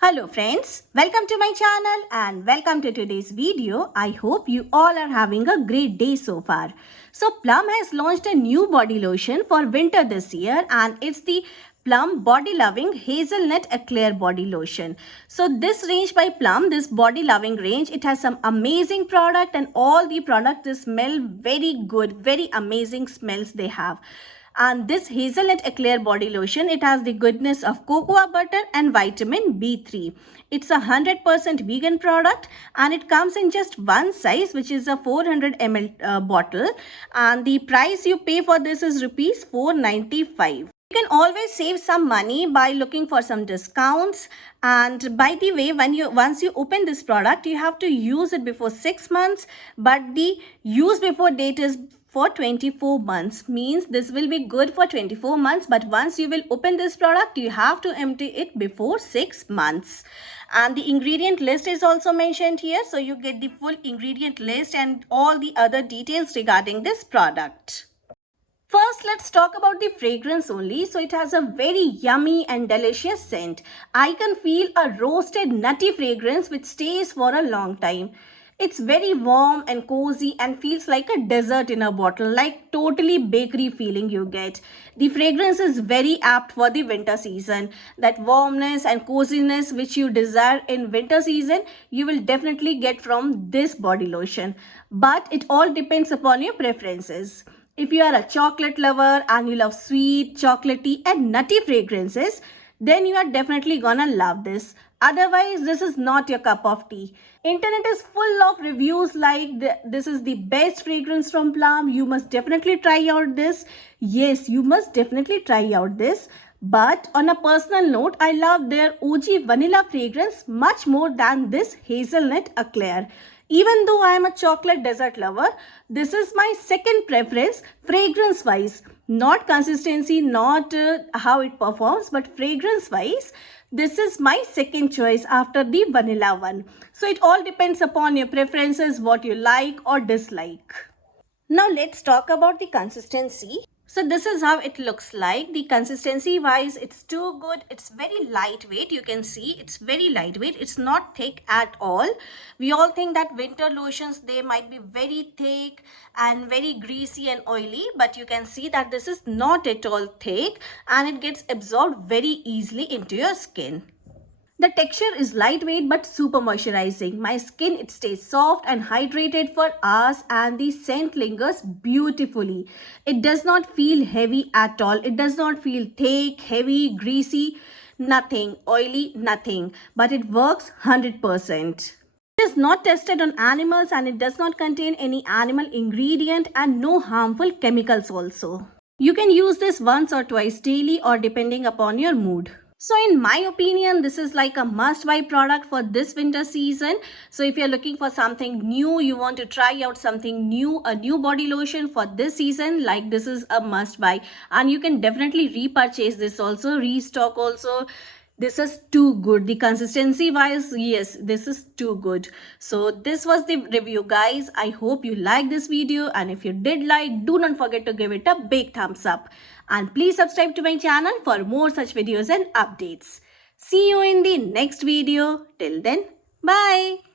Hello friends, welcome to my channel and welcome to today's video. I hope you all are having a great day so far. So Plum has launched a new body lotion for winter this year and it's the Plum Body Loving Hazelnut Eclair Body Lotion. So this range by Plum, this body loving range, it has some amazing product and all the products smell very good, very amazing smells they have. And this hazelnut eclair body lotion, it has the goodness of cocoa butter and vitamin B3. It's a 100% vegan product and it comes in just one size, which is a 400 ml bottle. And the price you pay for this is rupees 495. You can always save some money by looking for some discounts. And by the way, once you open this product, you have to use it before 6 months, but the use before date is for 24 months, means this will be good for 24 months, but once you will open this product, you have to empty it before 6 months. And the ingredient list is also mentioned here, so you get the full ingredient list and all the other details regarding this product. First, let's talk about the fragrance only. So it has a very yummy and delicious scent. I can feel a roasted nutty fragrance which stays for a long time. It's very warm and cozy and feels like a dessert in a bottle, like totally bakery feeling you get. The fragrance is very apt for the winter season. That warmness and coziness which you desire in winter season, you will definitely get from this body lotion. But it all depends upon your preferences. If you are a chocolate lover and you love sweet, chocolatey and nutty fragrances, then you are definitely gonna love this. Otherwise, this is not your cup of tea. Internet is full of reviews like this is the best fragrance from Plum. You must definitely try out this. Yes, you must definitely try out this. But on a personal note, I love their OG vanilla fragrance much more than this hazelnut eclair. Even though I am a chocolate dessert lover, this is my second preference fragrance wise. Not consistency, not how it performs, but fragrance wise, this is my second choice after the vanilla one. So it all depends upon your preferences, what you like or dislike. Now let's talk about the consistency. So this is how it looks like. The consistency wise, it's too good. It's very lightweight. You can see it's very lightweight. It's not thick at all. We all think that winter lotions, they might be very thick and very greasy and oily. But you can see that this is not at all thick and it gets absorbed very easily into your skin. The texture is lightweight but super moisturizing. My skin, it stays soft and hydrated for hours and the scent lingers beautifully. It does not feel heavy at all. It does not feel thick, heavy, greasy, nothing, oily, nothing. But it works 100%. It is not tested on animals and it does not contain any animal ingredient and no harmful chemicals also. You can use this once or twice daily or depending upon your mood. So in my opinion, this is like a must-buy product for this winter season. So if you're looking for something new, you want to try out something new, a new body lotion for this season, like this is a must-buy. And you can definitely repurchase this also, restock also. This is too good. The consistency wise, yes, this is too good. So this was the review, guys. I hope you like this video, and if you did like, do not forget to give it a big thumbs up. And please subscribe to my channel for more such videos and updates. See you in the next video. Till then, bye.